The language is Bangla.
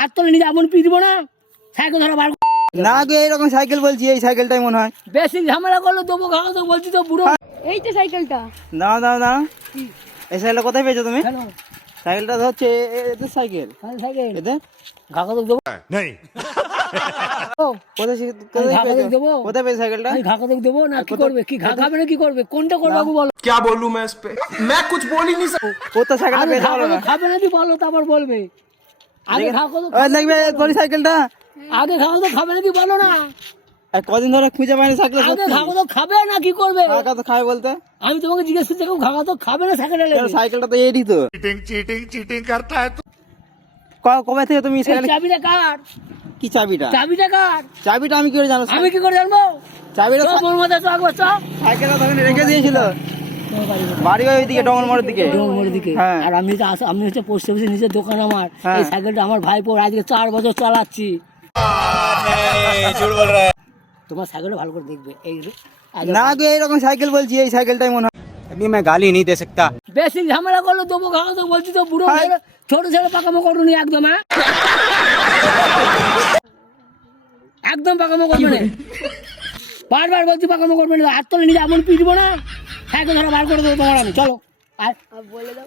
হাত তুলে নিজে এমন পিটব না, সাইকেল ধরা বার না গো এরকম সাইকেল বলছি, এই সাইকেলটাই মনে হয়। বেশি ঝামেলা করলে দেবো খাওয়া তো বলছি তো বুড়ো। এই তো সাইকেলটা। দাঁড়াও দাঁড়াও দাঁড়াও, এই সাইকেলটা কোথায় পেয়েছো তুমি? কেন সাইকেলটা তো হচ্ছে এদের সাইকেল, সাইকেল এদের ঘাকা তো দেবো কোথায় আমি ঘাকা পেয়েছো? দেবো? কোথায় পেয়েছো সাইকেলটা? আমি ঘাকা তো দেবো না, কি করবে? কি ঘা খাবে না কি করবে? কোনটা করবে বাবু বলো? क्या बोलूं मैं इस पे, मैं कुछ बोल ही नहीं सकता। কোথায় সাইকেলটা আগে পেয়েছো ঘাকা বলো তো না। খাবে না কি বলো, তারপর বলবে। আগে ঘাকা তো ওই দেখবে তোর সাইকেলটা আগে ঘাকা তো খাবে না কি বলো না। আর কদিন ধরে খুঁজে পাইনি সাইকেল। আগে ঘাকা তো খাবে না কি করবে? কাকা তো খায় বলতে, আমি তোমাকে জিজ্ঞেস করছি ঘাকা তো খাবে না সাইকেল সাইকেলটা তো এরই তো। चीटिंग करता है तो কবে থেকে তুমি সাইকেল? চাবিটা কার? কি চাবিটা? চাবিটা কার? চাবিটা আমি কি করে জানো? আমি কি করে জানবো? চাবিটা সব ওর মধ্যে তো একবার সব সাইকেলটা তখন রেখে দিয়েছিল বাড়ি ওইদিকে ডঙ্গল মোড়ের দিকে। ডোমরের দিকে। হ্যাঁ। আর আমি তো আমি হচ্ছে পোস্ট অফিসে নিজের দোকান আমার। হ্যাঁ। এই সাইকেলটা আমার ভাইপোর আজকে 4 বছর চালাচ্ছি। তোমার সাইকেলটা ভালো করে দেখবে। এই না গো এরকম সাইকেল বলছি, এই সাইকেলটাই মনে হয়। अभी मैं गाली नहीं दे सकता। বেশি ঝামেলা করলে দেবো খাওয়া তো বলছি তো বুড়ো হ্যাঁ। ছোট ছেলে পাকামো করুনি একদম। হ্যাঁ একদম পাকামো করবে না, বারবার বলছি পাকামো করবে না। হাত তুলে নিজে এমন পিটবো না, সাইকেল ধরা বার করে দেবো তোমার আমি। চলো আর বলে দাও।